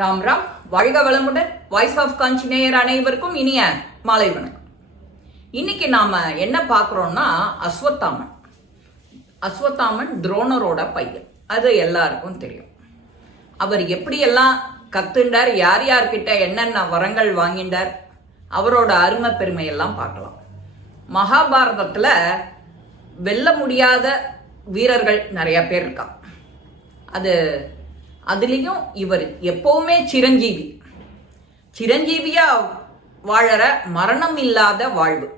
ராம் ராம். வாழ்க வளமுடன். Voice of காஞ்சி நேயர் அனைவருக்கும் இனிய மாலை வணக்கம். இன்னைக்கு நாம என்ன பார்க்குறோம்னா அஸ்வத்தாமன். அஸ்வத்தாமன் துரோணரோட பையன். அது எல்லாருக்கும் தெரியும். அவர் எப்படியெல்லாம் கத்துண்டார், யார் யார்கிட்ட என்னென்ன வரங்கள் வாங்கிண்டார், அவரோட அருமை பெருமையெல்லாம் பார்க்கலாம். மகாபாரதத்தில் வெல்ல முடியாத வீரர்கள் நிறைய பேர் இருக்கா. அதுலேயும் இவர் எப்பவுமே சிரஞ்சீவியா வாழற மரணம் இல்லாத வாழ்வு.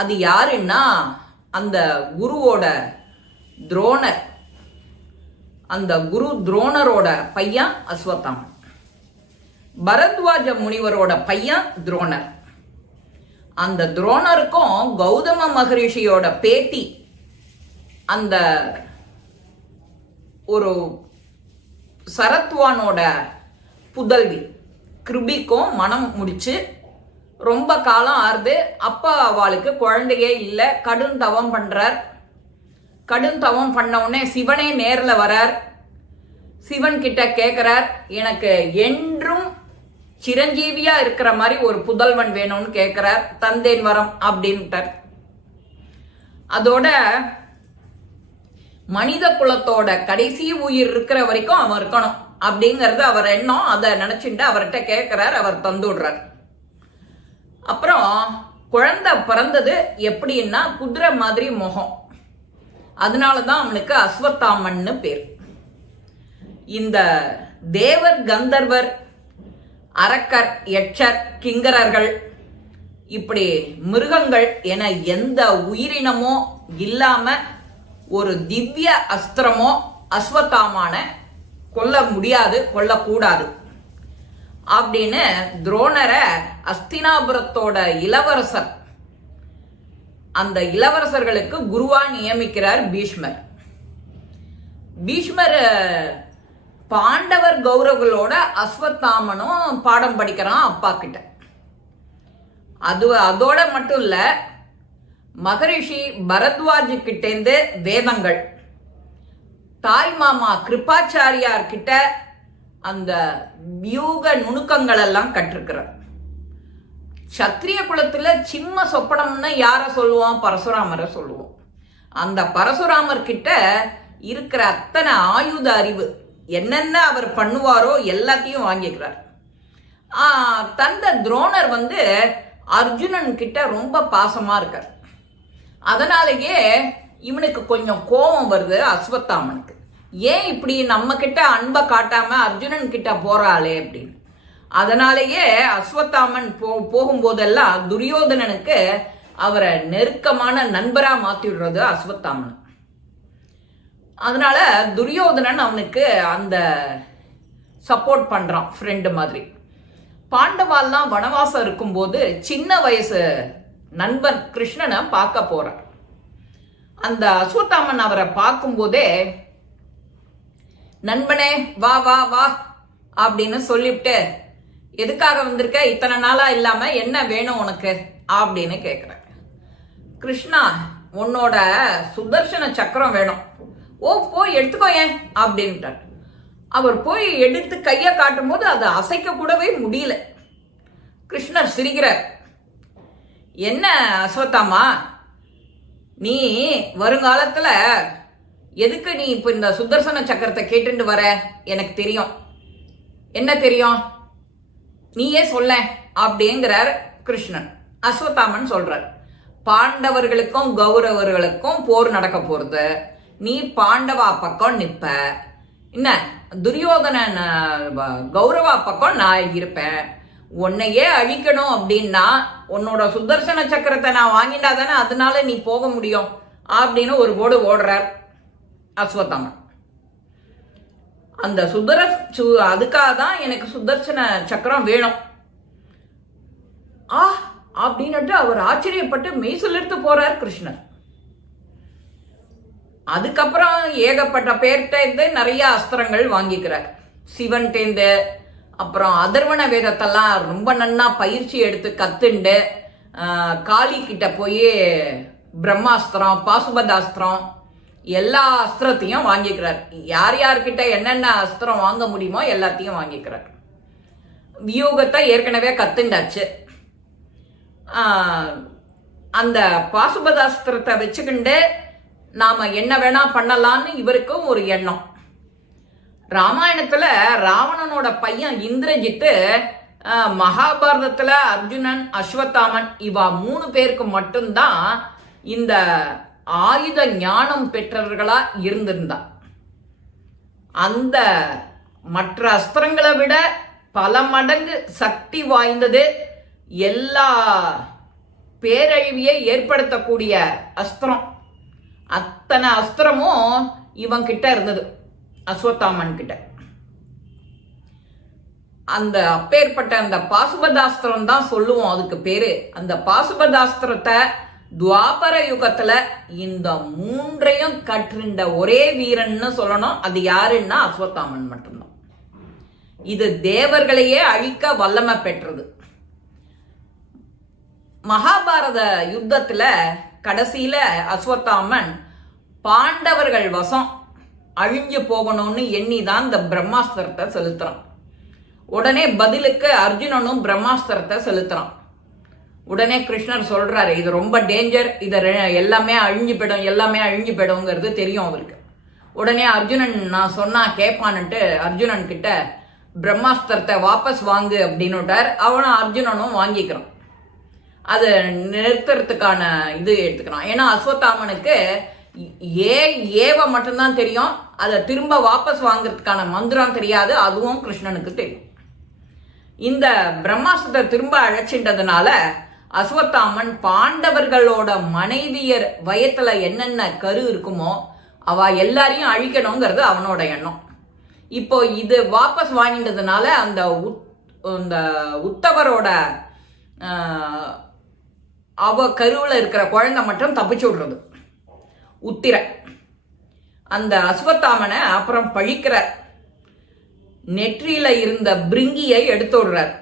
அது யாருன்னா அந்த குருவோட துரோணர். அந்த குரு துரோணரோட பையன் அஸ்வத்தாமன். பரத்வாஜ முனிவரோட பையன் துரோணர். அந்த துரோணருக்கும் கௌதம மகரிஷியோட பேத்தி அந்த ஒரு சரத்வானோட புதல்வி கிருபிக்கும் மனம் முடிச்சு ரொம்ப காலம் ஆறுது. அப்பா அவளுக்கு குழந்தையே இல்லை. கடும் தவம் பண்றார். கடும் தவம் பண்ண உடனே சிவனே நேரில் வரார். சிவன் கிட்ட கேட்கிறார், எனக்கு என்றும் சிரஞ்சீவியா இருக்கிற மாதிரி ஒரு புதல்வன் வேணும்னு கேட்கிறார். தந்தேன் வரம் அப்படின்ட்டார். அதோட மனித குலத்தோட கடைசி உயிர் இருக்கிற வரைக்கும் அவன் இருக்கணும் அப்படிங்கிறது அவர் எண்ணம். அதை நினைச்சுட்டு அவர்கிட்ட கேட்கிறார். அவர் தந்துடுறார். அப்புறம் குழந்தை பிறந்தது எப்படின்னா குதிரை மாதிரி முகம். அதனாலதான் அவனுக்கு அஸ்வத்தாமன்னு பேர். இந்த தேவர், கந்தர்வர், அரக்கர், யட்சர், கிங்கரர்கள், இப்படி மிருகங்கள் என எந்த உயிரினமோ இல்லாம ஒரு திவ்ய அஸ்திரமோ அஸ்வத்தாமான கொல்ல முடியாது, கொல்லக்கூடாது அப்படின்னு துரோணரை அஸ்தினாபுரத்தோட இளவரசர், அந்த இளவரசர்களுக்கு குருவா நியமிக்கிறார் பீஷ்மர். பீஷ்மர் பாண்டவர் கௌரவர்களோட அஸ்வத்தாமனும் பாடம் படிக்கிறான் அப்பா கிட்ட. அதோட மட்டும் இல்ல, மகரிஷி பரத்வாஜு கிட்டேந்து வேதங்கள், தாய் மாமா கிருபாச்சாரியார் கிட்ட அந்த வியூக நுணுக்கங்கள் எல்லாம் கற்றிருக்கிறார். சத்திரிய குலத்துல சிம்ம சொப்பனம்னு யார சொல்லுவோம்? பரசுராமரை சொல்லுவோம். அந்த பரசுராமர் கிட்ட இருக்கிற அத்தனை ஆயுத அறிவு, என்னென்ன அவர் பண்ணுவாரோ எல்லாத்தையும் வாங்கிக்கிறார். தந்த துரோணர் அர்ஜுனன் கிட்ட ரொம்ப பாசமா இருக்கார். அதனாலேயே இவனுக்கு கொஞ்சம் கோபம் வருது அஸ்வத்தாமனுக்கு. ஏன் இப்படி நம்ம கிட்ட அன்பை காட்டாம அர்ஜுனன் கிட்ட போறாளே அப்படின்னு. அதனாலேயே அஸ்வத்தாமன் போகும்போதெல்லாம் துரியோதனனுக்கு அவரை நெருக்கமான நண்பரா மாத்திடுறது அஸ்வத்தாமன். அதனால துரியோதனன் அவனுக்கு அந்த சப்போர்ட் பண்றான், ஃப்ரெண்டு மாதிரி. பாண்டவால்லாம் வனவாசம் இருக்கும்போது சின்ன வயசு நண்பன் கிருஷ்ணனை பார்க்க போறார். அந்த அஸ்வத்தாமன் அவரை பார்க்கும்போதே, நண்பனே வா வா வா அப்படின்னு சொல்லிவிட்டு, எதுக்காக வந்திருக்க, இத்தனை நாளா இல்லாம என்ன வேணும் உனக்கு அப்படின்னு கேட்குற. கிருஷ்ணா, உன்னோட சுதர்சன சக்கரம் வேணும். ஓ, போய் எடுத்துக்கோ ஏன் அப்படின்ட்டார். அவர் போய் எடுத்து கையை காட்டும் போது அதை அசைக்க கூடவே முடியல. கிருஷ்ணர் சிரிக்கிறார். என்ன அஸ்வத்தாமா, நீ வருங்காலத்துல எதுக்கு நீ இப்ப இந்த சுதர்சன சக்கரத்தை கேட்டுட்டு வர? எனக்கு தெரியும். என்ன தெரியும்? நீயே சொல்ல அப்படிங்கிறார் கிருஷ்ணன். அஸ்வத்தாமன் சொல்றார், பாண்டவர்களுக்கும் கௌரவர்களுக்கும் போர் நடக்க போறது. நீ பாண்டவா பக்கம் நிப்ப, என்ன துரியோதனன் கௌரவா பக்கம் நான் இருப்பேன். உன்னையே அழிக்கணும் அப்படின்னா உன்னோட சுதர்சன சக்கரத்தை நான் வாங்கிட்டா தானே அதனால நீ போக முடியும் அப்படின்னு ஒரு போடு ஓடுறார் அஸ்வத்தாமன். அந்த அதுக்காக தான் எனக்கு சுதர்சன சக்கரம் வேணும் அப்படின்னுட்டு அவர் ஆச்சரியப்பட்டு மெய்சிலிர்த்து போறார் கிருஷ்ணர். அதுக்கப்புறம் ஏகப்பட்ட பேர்கிட்ட நிறைய அஸ்திரங்கள் வாங்கிக்கிறார். சிவன் தேர்ந்து, அப்புறம் அதர்வண வேதத்தெல்லாம் ரொம்ப நன்னா பயிற்சி எடுத்து கத்துண்டு, காளி கிட்ட போய் பிரம்மாஸ்திரம், பாசுபதாஸ்திரம், எல்லா அஸ்திரத்தையும் வாங்கிக்கிறார். யார் யார்கிட்ட என்னென்ன அஸ்திரம் வாங்க முடியுமோ எல்லாத்தையும் வாங்கிக்கிறார். வியூகத்தை ஏற்கனவே கத்துண்டாச்சு. அந்த பாசுபதாஸ்திரத்தை வச்சுக்கிண்டு நாம என்ன வேணா பண்ணலான்னு இவருக்கும் ஒரு எண்ணம். ராமாயணத்துல ராவணனோட பையன் இந்திரஜித்து, மகாபாரதத்துல அர்ஜுனன், அஸ்வத்தாமன் இவா 3 பேருக்கு மட்டும்தான் இந்த ஆயுத ஞானம் பெற்றவர்களா இருந்திருந்தா. அந்த மற்ற அஸ்திரங்களை விட பல மடங்கு சக்தி வாய்ந்தது, எல்லா பேரழிவியை ஏற்படுத்தக்கூடிய அஸ்திரம். அத்தனை அஸ்திரமும் இவன் கிட்ட இருந்தது, அஸ்வத்தாமன் கிட்ட. அந்த அப்பேற்பட்ட அந்த பாசுபதாஸ்திரம் தான் சொல்லுவோம் அதுக்கு பேரு. அந்த பாசுபதாஸ்திரத்தை துவாபர யுகத்துல இந்த 3ஐயும் கற்றிருந்த ஒரே வீரன்னு சொல்லணும். அது யாருன்னா அஸ்வத்தாமன் மட்டும்தான். இது தேவர்களையே அழிக்க வல்லமை பெற்றது. மகாபாரத யுத்தத்துல கடைசியில அஸ்வத்தாமன் பாண்டவர்கள் வசம் அழிஞ்சு போகணும்னு எண்ணிதான் இந்த பிரம்மாஸ்திரத்தை செலுத்துறான். உடனே பதிலுக்கு அர்ஜுனனும் பிரம்மாஸ்திரத்தை செலுத்துறான். உடனே கிருஷ்ணர் சொல்றாரு, இது ரொம்ப டேஞ்சர், இதை எல்லாமே அழிஞ்சு போயிடுங்கிறது தெரியும் அவருக்கு. உடனே அர்ஜுனன் நான் சொன்னா கேட்பான்னுட்டு அர்ஜுனன் கிட்ட பிரம்மாஸ்திரத்தை வாபஸ் வாங்கு அப்படின்னு விட்டார். அவனும் அர்ஜுனனும் வாங்கிக்கிறான். அதை நிறுத்துறதுக்கான இது எடுத்துக்கிறான். ஏன்னா அஸ்வத்தாமனுக்கு ஏவ மட்டும்தான் தெரியும், அதை திரும்ப வாபஸ் வாங்குறதுக்கான மந்திரம் தெரியாது. அதுவும் கிருஷ்ணனுக்கு தெரியும். இந்த பிரம்மாஸ்திரத்தை திரும்ப அழைச்சின்றதுனால அஸ்வத்தாமன் பாண்டவர்களோட மனைவியர் வயத்துல என்னென்ன கரு இருக்குமோ அவ எல்லாரையும் அழிக்கணுங்கிறது அவனோட எண்ணம். இப்போ இது வாபஸ் வாங்கிட்டதுனால அந்த உத்தவரோட அவ கருவில் இருக்கிற குழந்தை மட்டும் தப்பிச்சு விடுறது, உத்திர. அந்த அஸ்வத்தாமனை அப்புறம் பழிக்கிறார். நெற்றியில இருந்த பிரிங்கியை எடுத்து விடுறார்.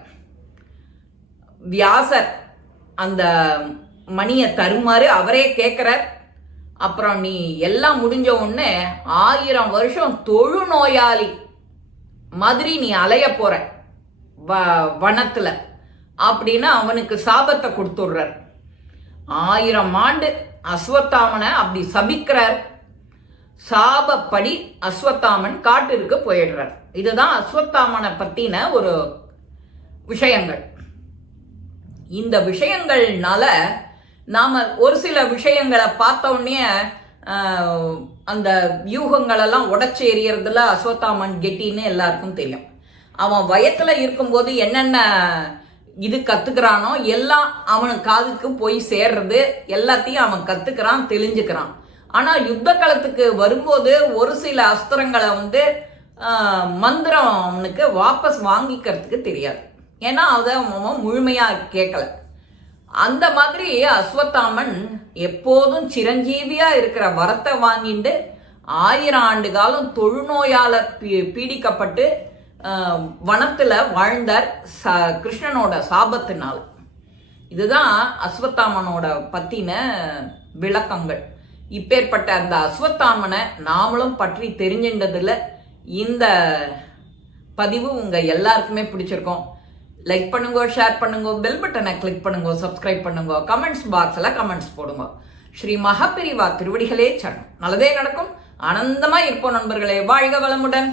வியாசர் அந்த மணியை தருமாறு அவரே கேட்கிறார். அப்புறம் நீ எல்லாம் முடிஞ்ச உடனே 1000 வருஷம் தொழுநோயாளி மாதிரி நீ அலைய போற வனத்துல அப்படின்னு அவனுக்கு சாபத்தை கொடுத்துடுறார். 1000 ஆண்டு அஸ்வத்தாமனை அப்படி சபிக்கிறார். சாபப்படி அஸ்வத்தாமன் காட்டிற்கு போயிடுறார். இதுதான் அஸ்வத்தாமனை பத்தின ஒரு விஷயங்கள். இந்த விஷயங்கள்னால நாம ஒரு சில விஷயங்களை பார்த்த உடனே அந்த வியூகங்களெல்லாம் உடச்சி எறியறதுல அஸ்வத்தாமன் கெட்டின்னு எல்லாருக்கும் தெரியும். அவன் வயத்துல இருக்கும்போது என்னென்ன இது கத்துக்கிறானோ எல்லாம் அவனுக்கு காதுக்கு போய் சேர்றது, எல்லாத்தையும் அவன் கத்துக்கிறான், தெளிஞ்சுக்கிறான். ஆனா யுத்த களத்துக்கு வரும்போது ஒரு சில அஸ்திரங்களை மந்திரம் அவனுக்கு வாபஸ் வாங்கிக்கிறதுக்கு தெரியாது. ஏன்னா அதை அவன் முழுமையா கேட்கல. அந்த மாதிரி அஸ்வத்தாமன் எப்போதும் சிரஞ்சீவியா இருக்கிற வரத்தை வாங்கிட்டு 1000 ஆண்டு காலம் தொழுநோயால பீடிக்கப்பட்டு வனத்துல வாழ்ந்தார் கிருஷ்ணனோட சாபத்தினால. இதுதான் அஸ்வத்தாமனோட பத்தின விளக்கங்கள். இப்பேற்பட்ட அந்த அஸ்வத்தாமனை நாமளும் பற்றி தெரிஞ்சின்றதுல இந்த பதிவு உங்க எல்லாருக்குமே பிடிச்சிருக்கோம். லைக் பண்ணுங்க, ஷேர் பண்ணுங்க, பெல் பட்டனை கிளிக் பண்ணுங்க, சப்ஸ்கிரைப் பண்ணுங்க, கமெண்ட்ஸ் பாக்ஸ்ல கமெண்ட்ஸ் போடுங்க. ஸ்ரீ மகாபெரிவா திருவடிகளே சரணம். நல்லதே நடக்கும். ஆனந்தமா இருப்போம் நண்பர்களே. வாழ்க வளமுடன்.